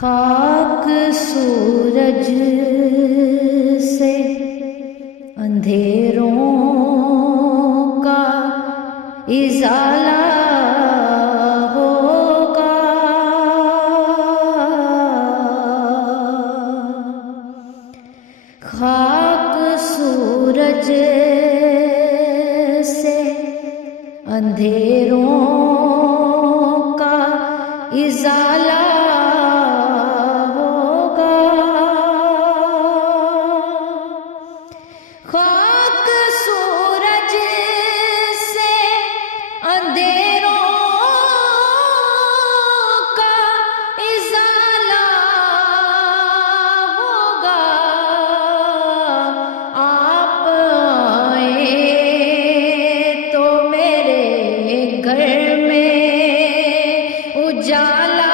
خاک سورج سے اندھیروں کا ازالہ ہوگا، خاک سورج سے اندھیروں کا ازالہ خاک سورج سے اندھیروں کا ازالہ ہوگا، آپ آئیں تو میرے گھر میں اجالا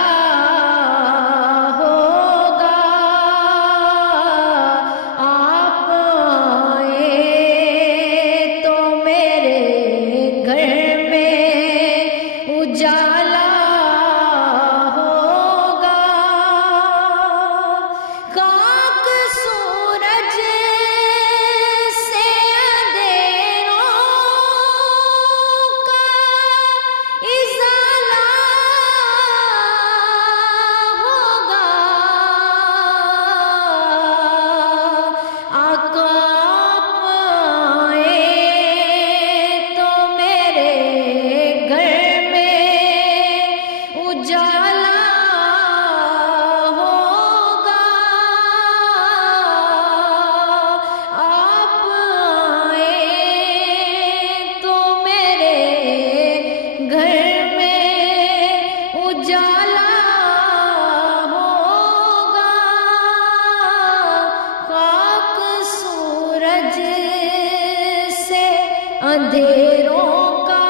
اندھیروں کا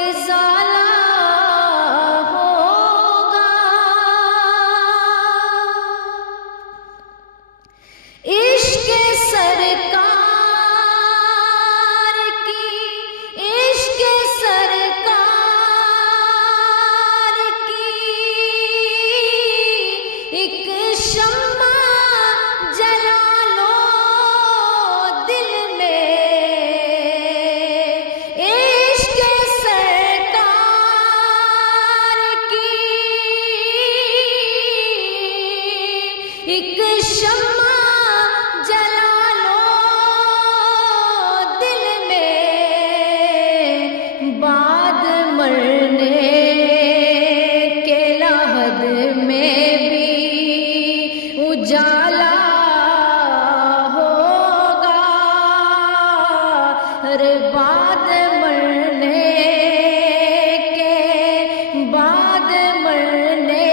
ازالہ ہوگا، عشق سرکار کی، عشق سرکار کی ایک شمع جلا لو دل میں، ایک شمع جلا لو دل میں، بعد مرنے کے لحد میں بھی اجالا ہوگا، ہر بعد مرنے کے بعد مرنے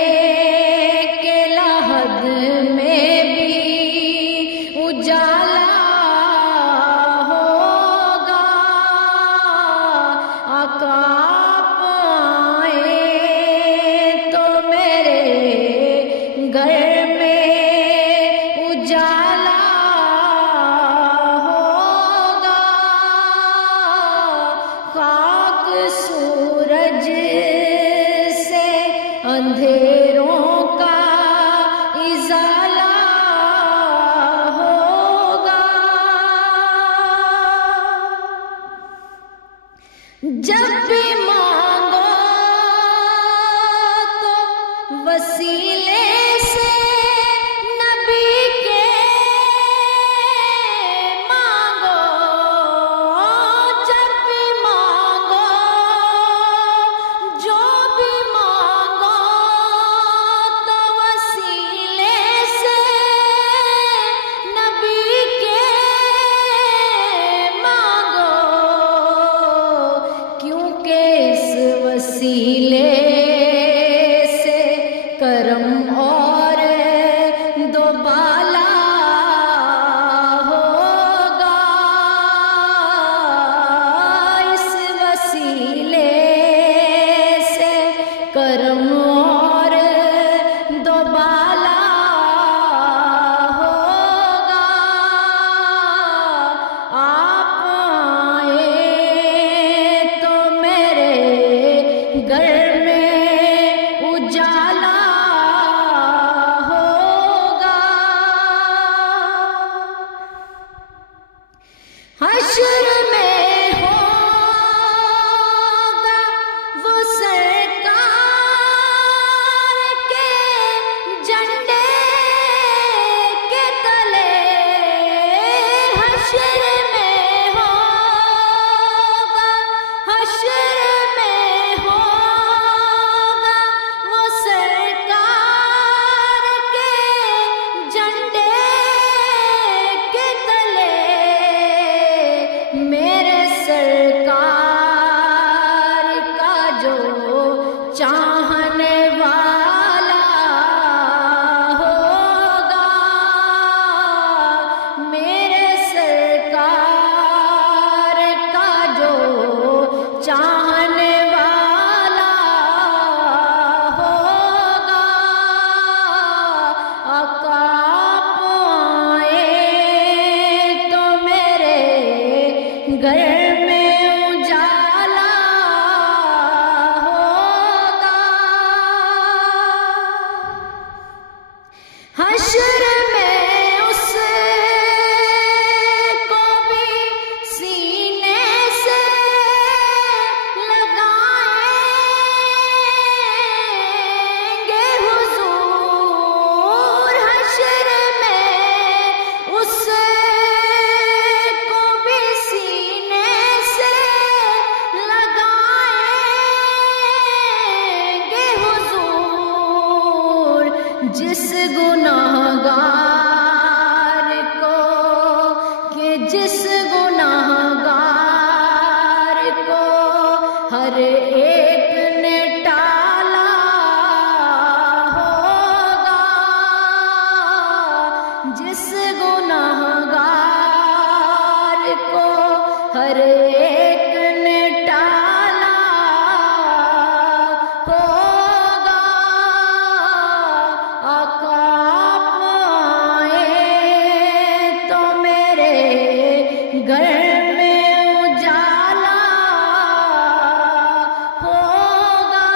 اجالا ہوگا، آقا آپ آئیں تو میرے گھر میں اجالا ہوگا، خاک سورج سے اندھیروں کا ازالہ جب بھی مانگو تو وسیلے سے نبی کے مانگو، جب بھی مانگو جو بھی مانگو تو وسیلے سے نبی کے وسیلے سے کرم گناہگار کو جس گناہگار کو ہر ایک نے ٹالا ہوگا، جس گناہگار کو ہر ایک نے ٹالا ہوگا، آقا آپ آئے تو میرے گھر میں اجالا ہوگا۔